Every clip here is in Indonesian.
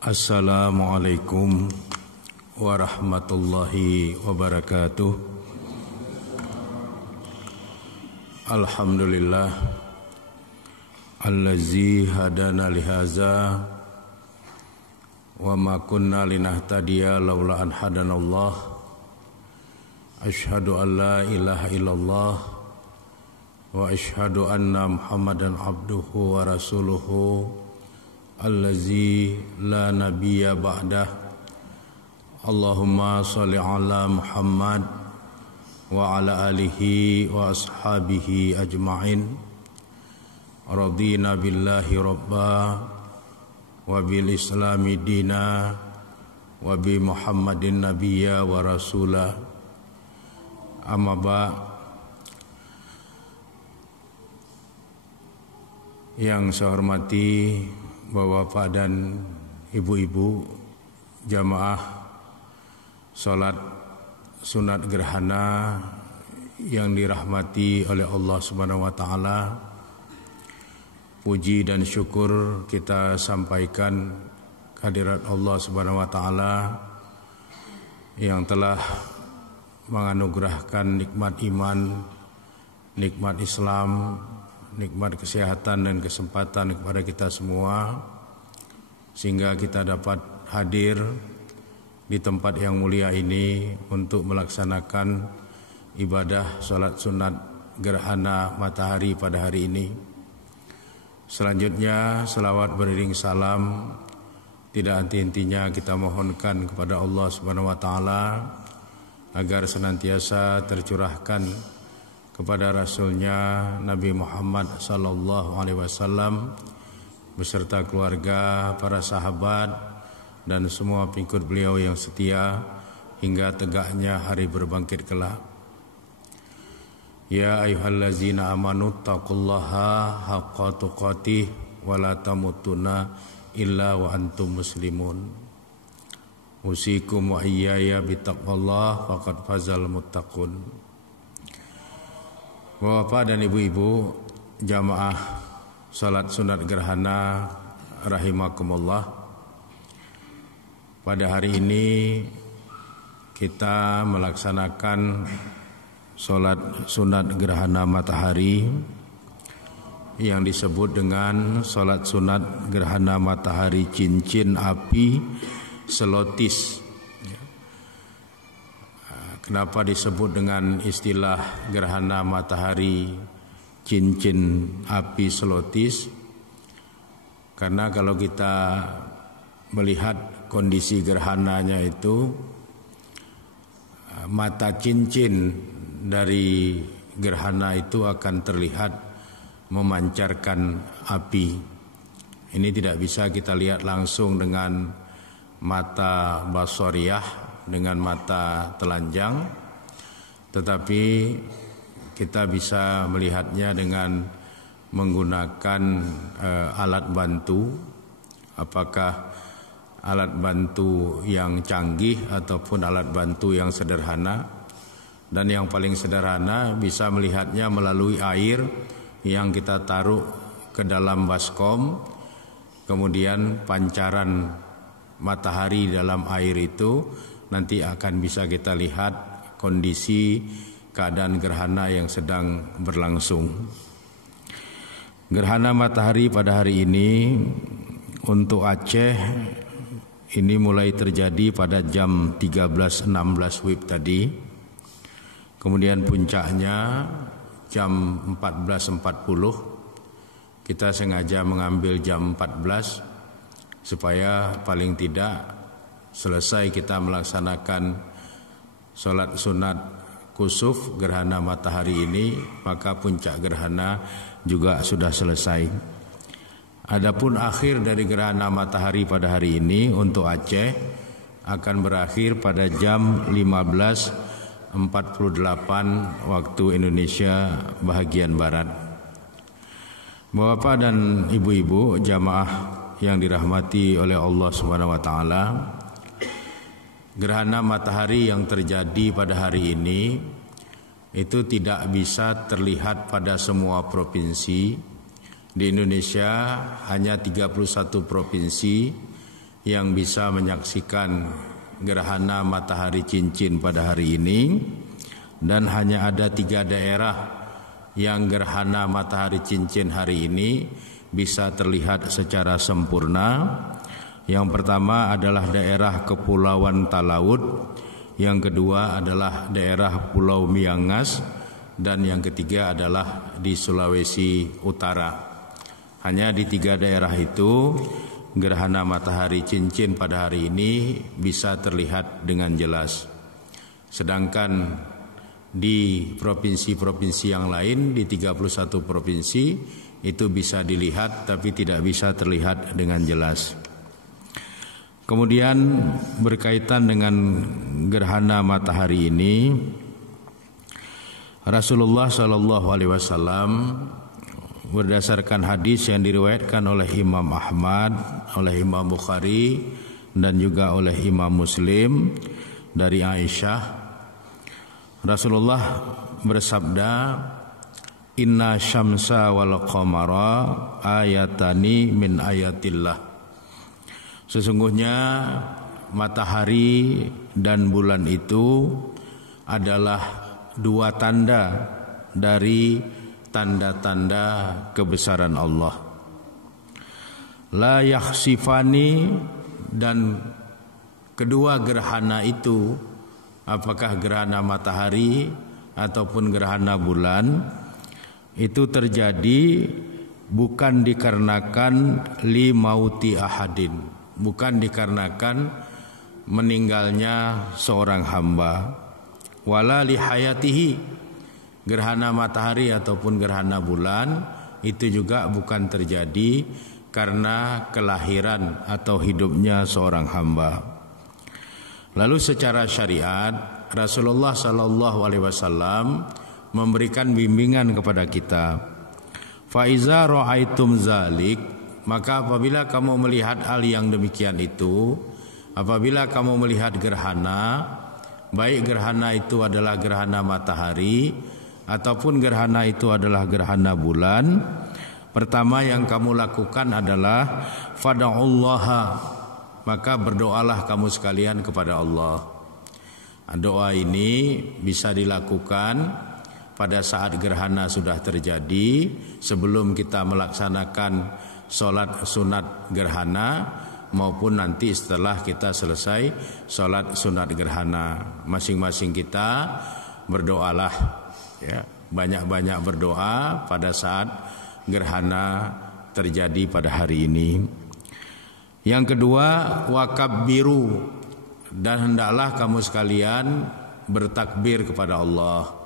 Assalamualaikum warahmatullahi wabarakatuh. Alhamdulillah allazi hadana lihaza wa ma kunna linahtadiya laula an hadanallah. Asyhadu an la ilaha illallah wa asyhadu anna Muhammadan abduhu wa rasuluhu allazi la nabiyya ba'dah. Allahumma sholli ala Muhammad wa ala alihi wa ashabihi ajma'in. Radina billahi rabba wa bil islami dina wa bi Muhammadin nabiyya wa rasula. Amma ba'. Yang saya hormati Bapak dan Ibu-ibu jamaah salat sunat gerhana yang dirahmati oleh Allah Subhanahu wa taala. Puji dan syukur kita sampaikan kehadirat Allah Subhanahu wa taala yang telah menganugerahkan nikmat iman, nikmat Islam, nikmat kesehatan dan kesempatan kepada kita semua, sehingga kita dapat hadir di tempat yang mulia ini untuk melaksanakan ibadah salat sunat gerhana matahari pada hari ini. Selanjutnya selawat beriring salam tidak henti-hentinya kita mohonkan kepada Allah Subhanahu wa taala agar senantiasa tercurahkan kepada Rasulnya Nabi Muhammad sallallahu alaihi wasallam beserta keluarga, para sahabat dan semua pengikut beliau yang setia hingga tegaknya hari berbangkit kelak. Ya ayyuhallazina amanu taqullaha haqqa tuqatih wa la tamutunna illa wa antum muslimun. Usikum wa iyaya bittaqwallah faqad fazal muttaqun. Bapak dan Ibu-ibu jamaah salat sunat gerhana rahimakumullah. Pada hari ini kita melaksanakan salat sunat gerhana matahari yang disebut dengan salat sunat gerhana matahari cincin api selotis. Kenapa disebut dengan istilah gerhana matahari cincin api selotis? Karena kalau kita melihat kondisi gerhananya itu, mata cincin dari gerhana itu akan terlihat memancarkan api. Ini tidak bisa kita lihat langsung dengan mata basariyah, dengan mata telanjang, tetapi kita bisa melihatnya dengan menggunakan alat bantu, apakah alat bantu yang canggih ataupun alat bantu yang sederhana. Dan yang paling sederhana bisa melihatnya melalui air yang kita taruh ke dalam baskom, kemudian pancaran matahari dalam air itu nanti akan bisa kita lihat kondisi keadaan gerhana yang sedang berlangsung. Gerhana matahari pada hari ini untuk Aceh ini mulai terjadi pada jam 13.16 WIB tadi. Kemudian puncaknya jam 14.40. Kita sengaja mengambil jam 14 supaya paling tidak selesai kita melaksanakan salat sunat kusuf gerhana matahari ini, maka puncak gerhana juga sudah selesai. Adapun akhir dari gerhana matahari pada hari ini untuk Aceh akan berakhir pada jam 15.48 waktu Indonesia bahagian barat. Bapak dan Ibu-ibu jamaah yang dirahmati oleh Allah Subhanahu wa taala, gerhana matahari yang terjadi pada hari ini itu tidak bisa terlihat pada semua provinsi. Di Indonesia hanya 31 provinsi yang bisa menyaksikan gerhana matahari cincin pada hari ini, dan hanya ada 3 daerah yang gerhana matahari cincin hari ini bisa terlihat secara sempurna. Yang pertama adalah daerah Kepulauan Talaud, yang kedua adalah daerah Pulau Miangas, dan yang ketiga adalah di Sulawesi Utara. Hanya di 3 daerah itu gerhana matahari cincin pada hari ini bisa terlihat dengan jelas. Sedangkan di provinsi-provinsi yang lain, di 31 provinsi itu bisa dilihat tapi tidak bisa terlihat dengan jelas. Kemudian berkaitan dengan gerhana matahari ini, Rasulullah SAW berdasarkan hadis yang diriwayatkan oleh Imam Ahmad, oleh Imam Bukhari, dan juga oleh Imam Muslim dari Aisyah, Rasulullah bersabda, "Inna syamsa wal qamara ayatani min ayatillah." Sesungguhnya matahari dan bulan itu adalah 2 tanda dari tanda-tanda kebesaran Allah. La yakhsifani, dan kedua gerhana itu, apakah gerhana matahari ataupun gerhana bulan, itu terjadi bukan dikarenakan li mauti ahadin, bukan dikarenakan meninggalnya seorang hamba, wala li hayatihi. Gerhana matahari ataupun gerhana bulan itu juga bukan terjadi karena kelahiran atau hidupnya seorang hamba. Lalu secara syariat, Rasulullah SAW memberikan bimbingan kepada kita. Fa iza ra'aitum zalik, maka apabila kamu melihat hal yang demikian itu, apabila kamu melihat gerhana, baik gerhana itu adalah gerhana matahari ataupun gerhana itu adalah gerhana bulan, pertama yang kamu lakukan adalah fada'ullaha, maka berdoalah kamu sekalian kepada Allah. Doa ini bisa dilakukan pada saat gerhana sudah terjadi, sebelum kita melaksanakan sholat sunat gerhana, maupun nanti setelah kita selesai sholat sunat gerhana. Masing-masing kita berdoalah, ya, banyak-banyak berdoa pada saat gerhana terjadi pada hari ini. Yang kedua, wakabbiru, dan hendaklah kamu sekalian bertakbir kepada Allah.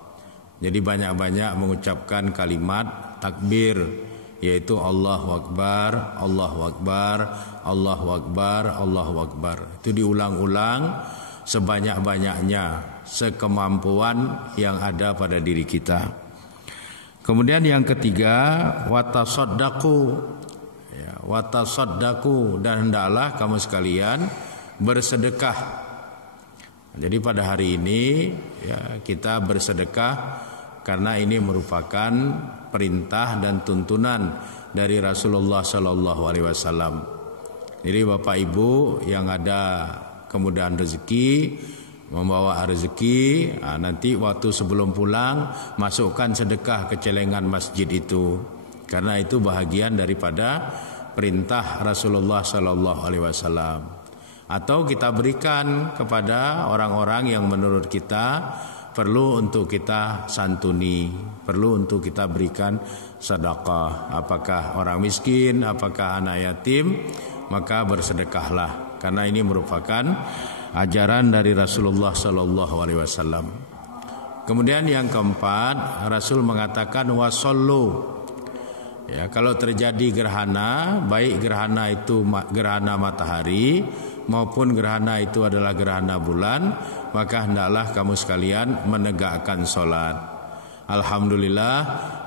Jadi banyak-banyak mengucapkan kalimat takbir, yaitu Allahu Akbar, Allahu Akbar, Allahu Akbar, Allahu Akbar. Itu diulang-ulang sebanyak-banyaknya, sekemampuan yang ada pada diri kita. Kemudian yang ketiga, watasaddaqu, ya, watasaddaqu, dan hendaklah kamu sekalian bersedekah. Jadi pada hari ini, ya, kita bersedekah karena ini merupakan perintah dan tuntunan dari Rasulullah SAW. Jadi Bapak Ibu yang ada kemudahan rezeki, membawa rezeki, nanti waktu sebelum pulang masukkan sedekah ke celengan masjid itu, karena itu bahagian daripada perintah Rasulullah SAW. Atau kita berikan kepada orang-orang yang menurut kita perlu untuk kita santuni, perlu untuk kita berikan sedekah. Apakah orang miskin, apakah anak yatim, maka bersedekahlah, karena ini merupakan ajaran dari Rasulullah SAW. Kemudian yang keempat, Rasul mengatakan wasollu. Ya, kalau terjadi gerhana, baik gerhana itu gerhana matahari maupun gerhana itu adalah gerhana bulan, maka hendaklah kamu sekalian menegakkan sholat. Alhamdulillah,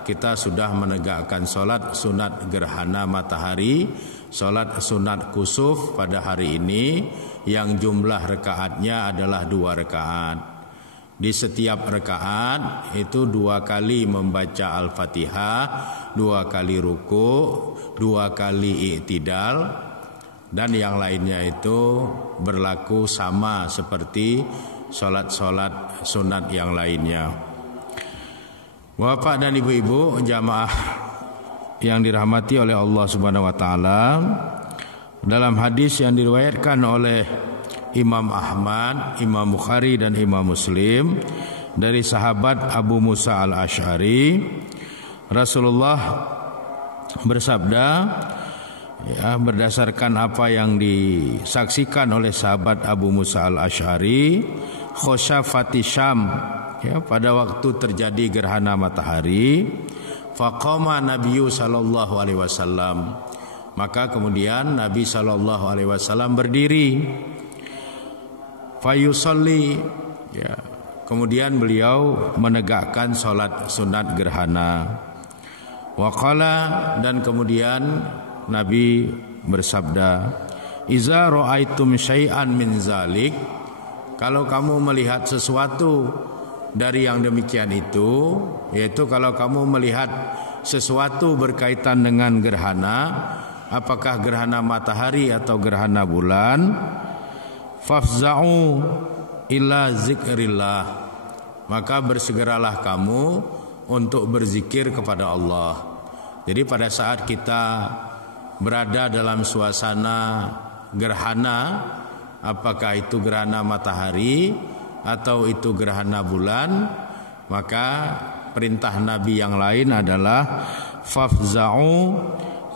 kita sudah menegakkan sholat sunat gerhana matahari, sholat sunat kusuf pada hari ini, yang jumlah rakaatnya adalah 2 rakaat. Di setiap rakaat itu 2 kali membaca Al-Fatihah, 2 kali ruku, 2 kali i'tidal, dan yang lainnya itu berlaku sama seperti sholat-sholat sunat yang lainnya. Bapak dan ibu-ibu jamaah yang dirahmati oleh Allah Subhanahu wa taala, dalam hadis yang diriwayatkan oleh Imam Ahmad, Imam Bukhari dan Imam Muslim dari sahabat Abu Musa al-Asy'ari, Rasulullah bersabda, ya, berdasarkan apa yang disaksikan oleh sahabat Abu Musa al-Asy'ari, khosyafati Syam, ya, pada waktu terjadi gerhana matahari, faqama Nabiyyu sallallahu alaihi wasallam, maka kemudian Nabi sallallahu alaihi wasallam berdiri, fayusolli, ya, kemudian beliau menegakkan sholat sunat gerhana. Waqala, dan kemudian Nabi bersabda, iza ra'aitum syai'an min zalik, kalau kamu melihat sesuatu dari yang demikian itu, yaitu kalau kamu melihat sesuatu berkaitan dengan gerhana, apakah gerhana matahari atau gerhana bulan, fafza'u ila zikrillah, maka bersegeralah kamu untuk berzikir kepada Allah. Jadi pada saat kita berada dalam suasana gerhana, apakah itu gerhana matahari atau itu gerhana bulan, maka perintah Nabi yang lain adalah fafza'u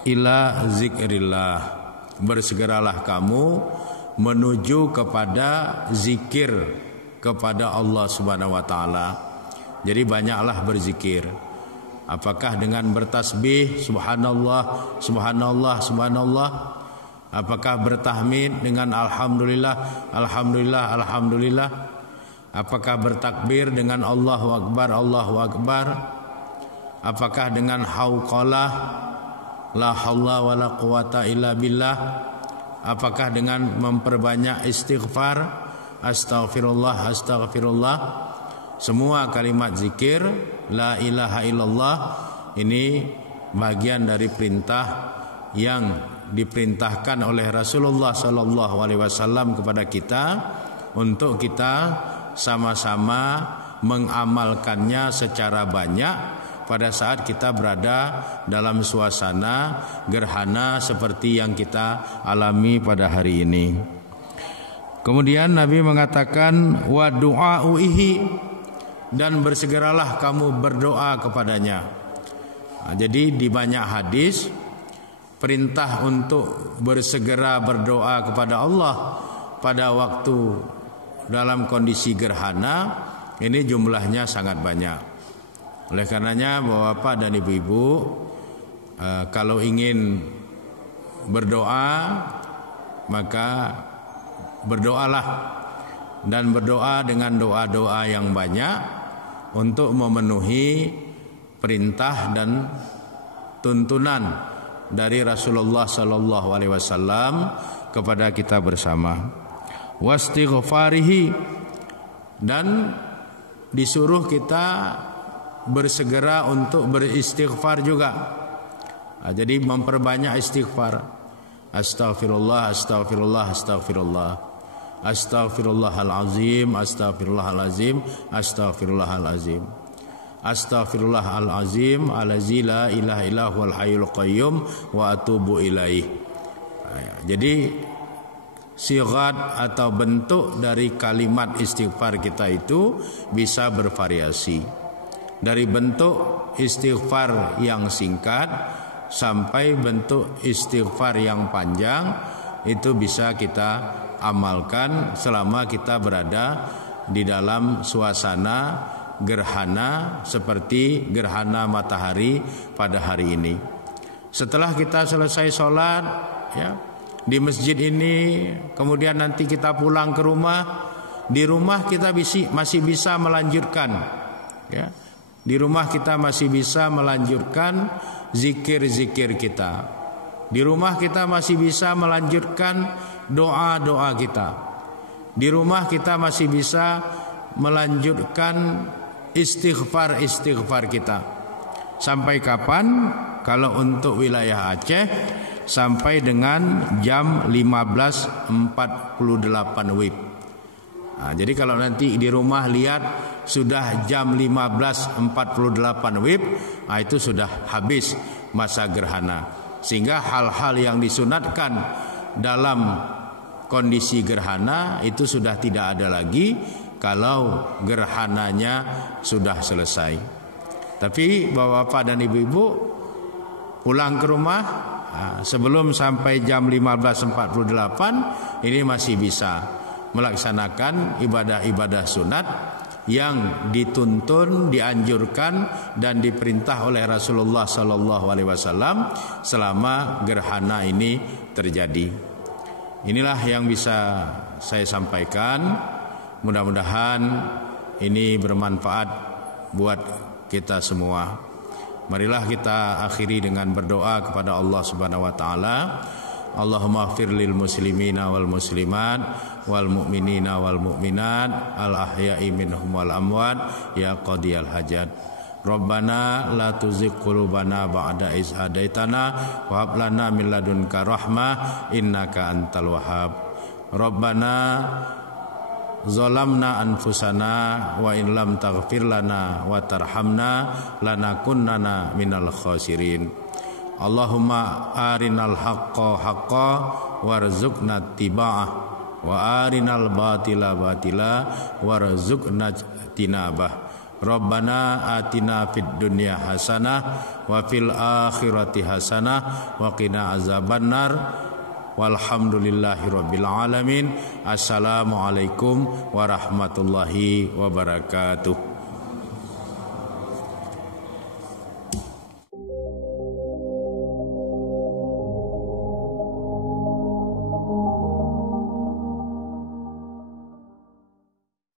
ila zikrillah, bersegeralah kamu menuju kepada zikir kepada Allah Subhanahu wa taala. Jadi banyaklah berzikir. Apakah dengan bertasbih subhanallah, subhanallah, subhanallah? Apakah bertahmid dengan alhamdulillah, alhamdulillah, alhamdulillah? Apakah bertakbir dengan Allahu akbar, Allahu akbar? Apakah dengan hauqalah, la haula wala quwata illa billah? Apakah dengan memperbanyak istighfar, astaghfirullah, astaghfirullah? Semua kalimat zikir la ilaha illallah ini bagian dari perintah yang diperintahkan oleh Rasulullah sallallahu alaihi wasallam kepada kita untuk kita sama-sama mengamalkannya secara banyak pada saat kita berada dalam suasana gerhana seperti yang kita alami pada hari ini. Kemudian Nabi mengatakan wa du'auhi, dan bersegeralah kamu berdoa kepadanya. Nah, jadi di banyak hadis perintah untuk bersegera berdoa kepada Allah pada waktu dalam kondisi gerhana ini jumlahnya sangat banyak. Oleh karenanya Bapak dan Ibu-ibu, kalau ingin berdoa maka berdoalah, dan berdoa dengan doa-doa yang banyak untuk memenuhi perintah dan tuntunan dari Rasulullah sallallahu alaihi wasallam kepada kita bersama. Wastighfarihi, dan disuruh kita bersegera untuk beristighfar juga. Nah, jadi memperbanyak istighfar. Astaghfirullah, astaghfirullah, astaghfirullah. Astaghfirullahalazim, astaghfirullahalazim, astaghfirullahalazim. Astaghfirullahalazim allazi la ilaha illa huwal hayyul qayyum wa atubu ilaih. Jadi sigat atau bentuk dari kalimat istighfar kita itu bisa bervariasi. Dari bentuk istighfar yang singkat sampai bentuk istighfar yang panjang, itu bisa kita amalkan selama kita berada di dalam suasana gerhana seperti gerhana matahari pada hari ini. Setelah kita selesai sholat, ya, di masjid ini, kemudian nanti kita pulang ke rumah, di rumah kita masih bisa melanjutkan, ya, di rumah kita masih bisa melanjutkan zikir-zikir kita. Di rumah kita masih bisa melanjutkan doa-doa kita. Di rumah kita masih bisa melanjutkan istighfar-istighfar kita. Sampai kapan? Kalau untuk wilayah Aceh, sampai dengan jam 15.48 WIB. Nah, jadi kalau nanti di rumah lihat sudah jam 15.48 WIB, nah itu sudah habis masa gerhana. Sehingga hal-hal yang disunatkan dalam kondisi gerhana itu sudah tidak ada lagi kalau gerhananya sudah selesai. Tapi Bapak-bapak dan Ibu-ibu pulang ke rumah sebelum sampai jam 15.48 ini masih bisa melaksanakan ibadah-ibadah sunat yang dituntun, dianjurkan dan diperintah oleh Rasulullah Sallallahu Alaihi Wasallam selama gerhana ini terjadi. Inilah yang bisa saya sampaikan. Mudah-mudahan ini bermanfaat buat kita semua. Marilah kita akhiri dengan berdoa kepada Allah Subhanahu wa taala. Allahumma ighfir lil muslimina wal muslimat wal mu'minina wal mu'minat al ahya'i minhum wal amwat ya qadiyal hajat. Rabbana la tuzigh qulubana ba'da iz hadaitana wa hab lana min ladunka rahmah innaka antal wahhab. Rabbana zalamna anfusana wa in lam taghfir lana wa tarhamna lanakunanna minal khasirin. Allahumma arinal haqqa haqqa warzuqna tiba'ah wa arinal batila batila warzuqna tinabah. Rabbana atina fid dunya hasanah wa fil akhirati hasanah wa qina azabannar. Walhamdulillahi rabbil alamin. Assalamualaikum warahmatullahi wabarakatuh.